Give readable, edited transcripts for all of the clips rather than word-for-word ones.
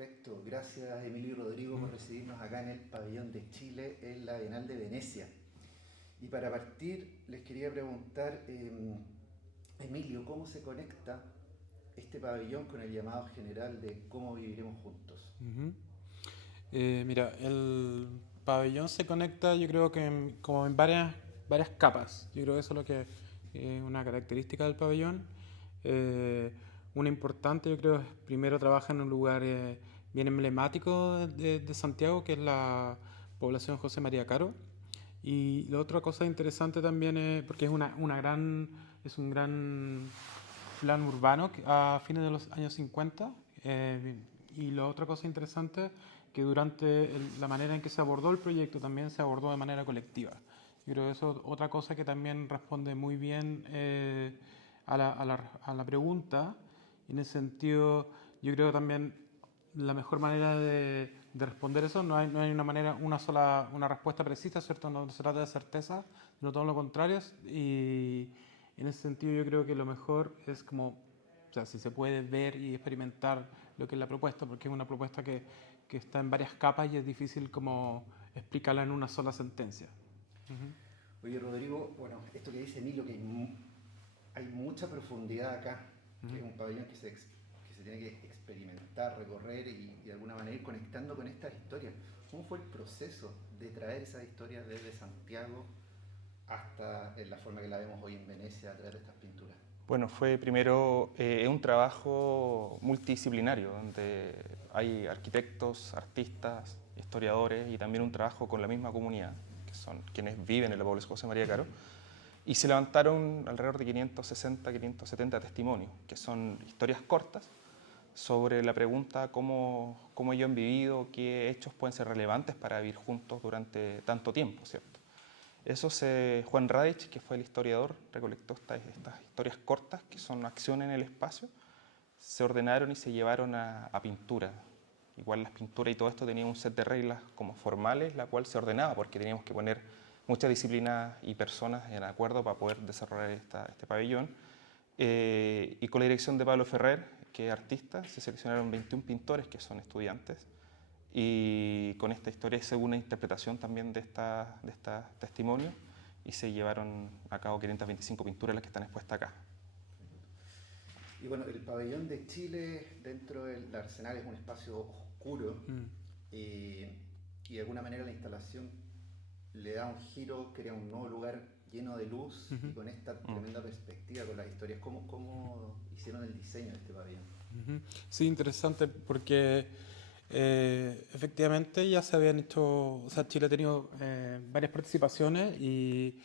Perfecto, gracias Emilio y Rodrigo por recibirnos acá en el Pabellón de Chile en la Bienal de Venecia. Y para partir les quería preguntar, Emilio, ¿cómo se conecta este pabellón con el llamado general de cómo viviremos juntos? Ujú. Mira, el pabellón se conecta, yo creo que como en varias capas. Yo creo que eso es lo que es una característica del pabellón. Eh, una importante, yo creo, es primero trabaja en un lugar bien emblemático de Santiago, que es la población José María Caro. Y la otra cosa interesante también es, porque es un gran plan urbano a fines de los años 50. Y la otra cosa interesante que durante la manera en que se abordó el proyecto también se abordó de manera colectiva. Yo creo que eso es otra cosa que también responde muy bien a la pregunta. Y en ese sentido, yo creo que también la mejor manera de responder eso, no hay una respuesta precisa, ¿cierto? No se trata de certeza, sino todo lo contrario. Y en ese sentido yo creo que lo mejor es como, o sea, si se puede ver y experimentar lo que es la propuesta, porque es una propuesta que está en varias capas y es difícil como explicarla en una sola sentencia. Oye Rodrigo, bueno, esto que dice Emilio, que hay mucha profundidad acá, que es un pabellón que se tiene que experimentar, recorrer y de alguna manera ir conectando con estas historias. ¿Cómo fue el proceso de traer esas historias desde Santiago hasta en la forma que la vemos hoy en Venecia a través de estas pinturas? Bueno, fue primero un trabajo multidisciplinario, donde hay arquitectos, artistas, historiadores y también un trabajo con la misma comunidad, que son quienes viven en la población José María Caro, y se levantaron alrededor de 560, 570 testimonios, que son historias cortas sobre la pregunta cómo ellos han vivido, qué hechos pueden ser relevantes para vivir juntos durante tanto tiempo, ¿cierto? Juan Radich, que fue el historiador, recolectó estas historias cortas, que son acciones en el espacio, se ordenaron y se llevaron a pintura. Igual las pinturas y todo esto tenían un set de reglas como formales, la cual se ordenaba, porque teníamos que poner muchas disciplinas y personas en acuerdo para poder desarrollar este pabellón. Y con la dirección de Pablo Ferrer, que es artista, se seleccionaron 21 pintores que son estudiantes, y con esta historia hice una interpretación también de esta testimonios y se llevaron a cabo 525 pinturas las que están expuestas acá. Y bueno, el pabellón de Chile dentro del Arsenal es un espacio oscuro Mm. eh, y de alguna manera la instalación le da un giro, crea un nuevo lugar lleno de luz y Ujú. con esta tremenda perspectiva con las historias. ¿Cómo hicieron el diseño de este pabellón? Ujú. Sí, interesante porque efectivamente ya se habían hecho, o sea, Chile ha tenido varias participaciones y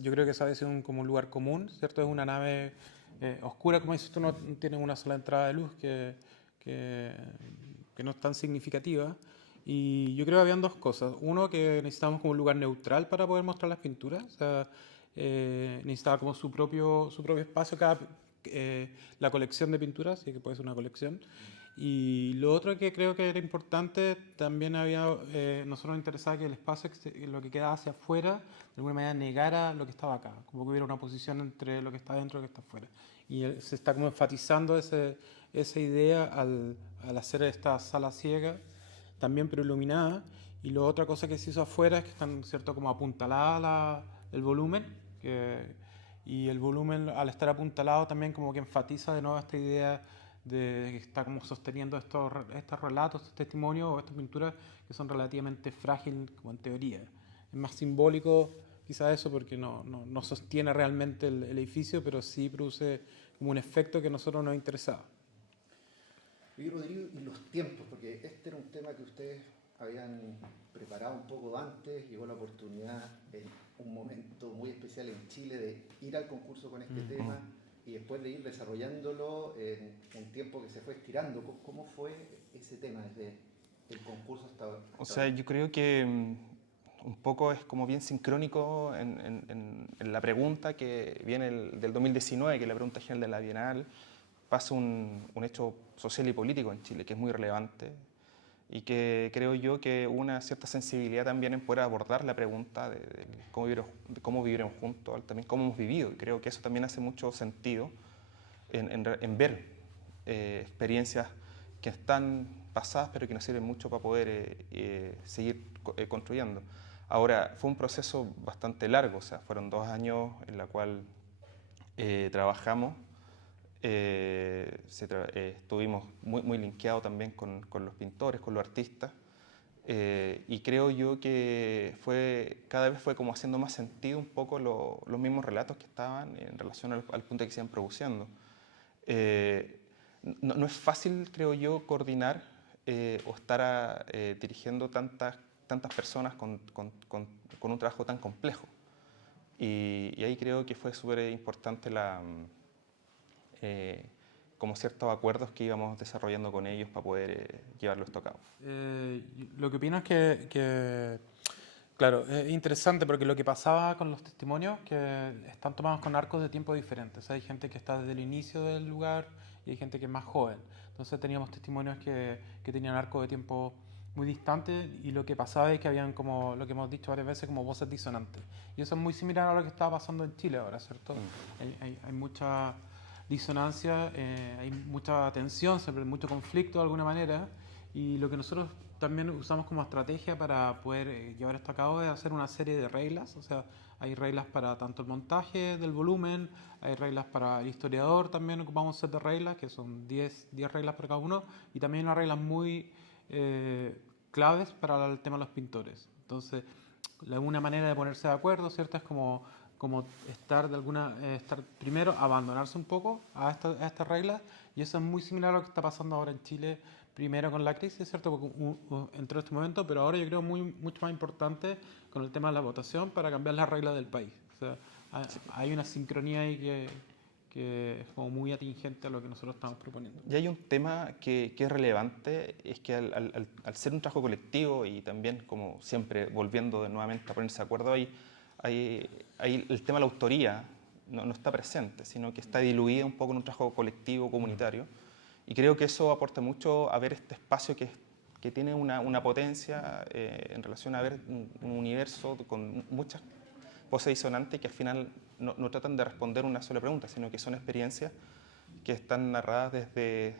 yo creo que eso ha sido como un lugar común, ¿cierto? Es una nave oscura, como dices tú, no tiene una sola entrada de luz que, que no es tan significativa. Y yo creo que habían dos cosas. Uno, que necesitábamos como un lugar neutral para poder mostrar las pinturas. O sea, necesitaba como su propio espacio la colección de pinturas, sí que puede ser una colección. Y lo otro que creo que era importante, también nosotros nos interesaba que el espacio, lo que quedaba hacia afuera, de alguna manera negara lo que estaba acá, como que hubiera una oposición entre lo que está dentro y lo que está afuera. Y se está como enfatizando esa idea al hacer esta sala ciega, también pero iluminada. Y la otra cosa que se hizo afuera es que están, ¿cierto?, como apuntalada el volumen, y el volumen al estar apuntalado también como que enfatiza de nuevo esta idea de que está como sosteniendo estos relatos, estos testimonios o estas pinturas que son relativamente frágiles como en teoría. Es más simbólico quizá eso porque no sostiene realmente el edificio, pero sí produce como un efecto que a nosotros nos interesaba. Y Rodrigo, y los tiempos, porque este era un tema que ustedes habían preparado un poco antes, llegó la oportunidad en un momento muy especial en Chile de ir al concurso con este tema y después de ir desarrollándolo en un tiempo que se fue estirando. ¿Cómo fue ese tema desde el concurso O hasta sea, hoy? yo creo que un poco es como bien sincrónico en la pregunta que viene del 2019, que es la pregunta general de la Bienal. Pasa un hecho social y político en Chile que es muy relevante y que creo yo que una cierta sensibilidad también en poder abordar la pregunta de cómo viviremos juntos, también cómo hemos vivido. Y creo que eso también hace mucho sentido en ver experiencias que están pasadas, pero que nos sirven mucho para poder seguir construyendo. Ahora, fue un proceso bastante largo, o sea, fueron 2 años en la cual trabajamos. Estuvimos muy linkeados también con los pintores, con los artistas, y creo yo que cada vez fue como haciendo más sentido un poco los mismos relatos que estaban en relación al punto de que se iban produciendo. No es fácil, creo yo, coordinar o estar dirigiendo tantas personas con un trabajo tan complejo. Y ahí creo que fue súper importante como ciertos acuerdos que íbamos desarrollando con ellos para poder llevarlo esto a cabo. Lo que opino es claro, es interesante porque lo que pasaba con los testimonios que están tomados con arcos de tiempo diferentes. O sea, hay gente que está desde el inicio del lugar y hay gente que es más joven. Entonces teníamos testimonios que tenían arcos de tiempo muy distantes y lo que pasaba es que habían, como lo que hemos dicho varias veces, como voces disonantes. Y eso es muy similar a lo que estaba pasando en Chile ahora, ¿cierto? Hay mucha disonancia, hay mucha tensión, siempre mucho conflicto de alguna manera, y lo que nosotros también usamos como estrategia para poder llevar esto a cabo es hacer una serie de reglas. O sea, hay reglas para tanto el montaje del volumen, hay reglas para el historiador, también ocupamos un set de reglas que son 10 reglas para cada uno, y también unas reglas muy claves para el tema de los pintores. Entonces, una manera de ponerse de acuerdo, ¿cierto? Es como estar primero, abandonarse un poco a estas reglas, y eso es muy similar a lo que está pasando ahora en Chile, primero con la crisis, ¿cierto? Porque entró este momento, pero ahora yo creo mucho más importante con el tema de la votación para cambiar las reglas del país. O sea, hay una sincronía ahí que es como muy atingente a lo que nosotros estamos proponiendo. Y hay un tema que es relevante, es que al ser un trabajo colectivo y también, como siempre, volviendo nuevamente a ponerse de acuerdo, ahí el tema de la autoría no está presente, sino que está diluida un poco en un trabajo colectivo, comunitario. Y creo que eso aporta mucho a ver este espacio que tiene una potencia en relación a ver un universo con muchas voces disonantes que al final no tratan de responder una sola pregunta, sino que son experiencias que están narradas desde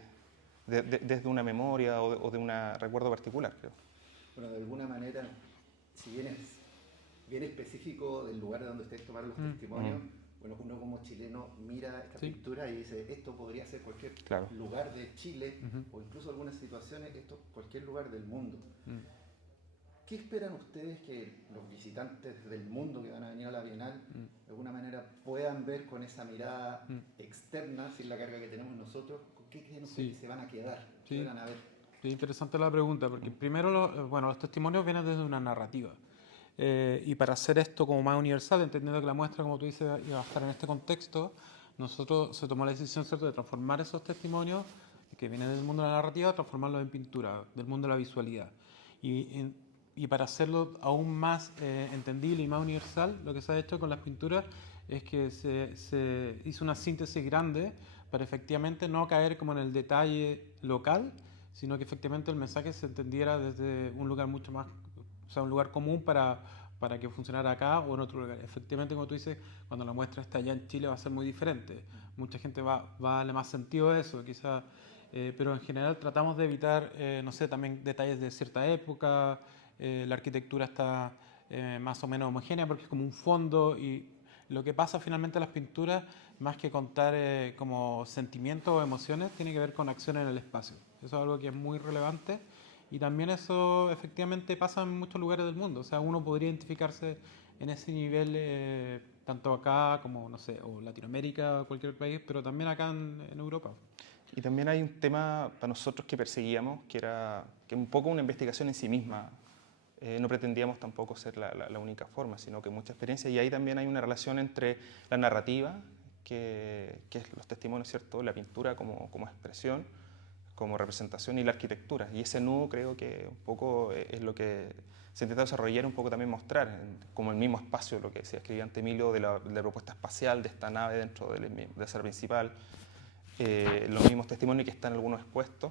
una memoria o de un recuerdo particular, creo. Bueno, de alguna manera, si bien es bien específico del lugar donde ustedes tomaron los testimonios, bueno, uno como chileno mira esta pintura y dice, esto podría ser cualquier lugar de Chile, o incluso algunas situaciones, esto cualquier lugar del mundo. ¿Qué esperan ustedes que los visitantes del mundo que van a venir a la Bienal de alguna manera puedan ver con esa mirada externa, sin la carga que tenemos nosotros? ¿Con qué creen ustedes que se van a quedar? ¿Qué van a ver? Sí, interesante la pregunta, porque primero los testimonios vienen desde una narrativa. Y para hacer esto como más universal, entendiendo que la muestra, como tú dices, iba a estar en este contexto, nosotros se tomó la decisión, ¿cierto?, de transformar esos testimonios que vienen del mundo de la narrativa, transformarlos en pintura, del mundo de la visualidad. Y para hacerlo aún más entendible y más universal, lo que se ha hecho con las pinturas es que se hizo una síntesis grande para efectivamente no caer como en el detalle local, sino que efectivamente el mensaje se entendiera desde un lugar mucho más, o sea, un lugar común para que funcionara acá o en otro lugar. Efectivamente, como tú dices, cuando la muestra está allá en Chile va a ser muy diferente. Mucha gente va a darle más sentido a eso, quizás, pero en general tratamos de evitar, no sé, también detalles de cierta época. La arquitectura está más o menos homogénea porque es como un fondo, y lo que pasa finalmente en las pinturas, más que contar como sentimientos o emociones, tiene que ver con acciones en el espacio. Eso es algo que es muy relevante, y también eso efectivamente pasa en muchos lugares del mundo. O sea, uno podría identificarse en ese nivel tanto acá como, no sé, o Latinoamérica o cualquier país, pero también acá en Europa. Y también hay un tema para nosotros que perseguíamos, que era que un poco una investigación en sí misma. No pretendíamos tampoco ser la única forma, sino que mucha experiencia. Y ahí también hay una relación entre la narrativa, que es los testimonios, ¿cierto?, la pintura como expresión, como representación, y la arquitectura. Y ese nudo creo que un poco es lo que se intenta desarrollar, un poco también mostrar, como el mismo espacio, lo que se escribía ante Emilio, de la propuesta espacial de esta nave dentro del ser principal, los mismos testimonios que están algunos expuestos.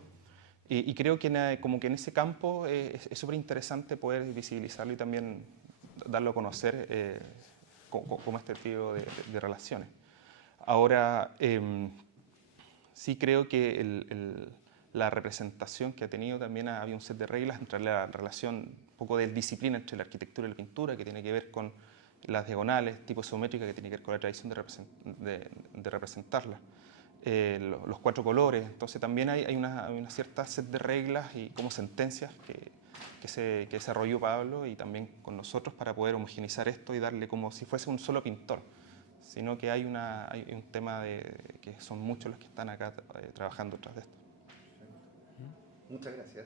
Y creo que como que en ese campo es súper interesante poder visibilizarlo y también darlo a conocer como este tipo de relaciones. Ahora, sí creo que la representación que ha tenido también había un set de reglas entre la relación, un poco de disciplina entre la arquitectura y la pintura, que tiene que ver con las diagonales, tipo geométrica, que tiene que ver con la tradición de representarla. Los 4 colores, entonces también hay una cierta set de reglas y como sentencias que desarrolló Pablo y también con nosotros para poder homogeneizar esto y darle como si fuese un solo pintor, sino que hay un tema que son muchos los que están acá trabajando tras de esto. Muchas gracias.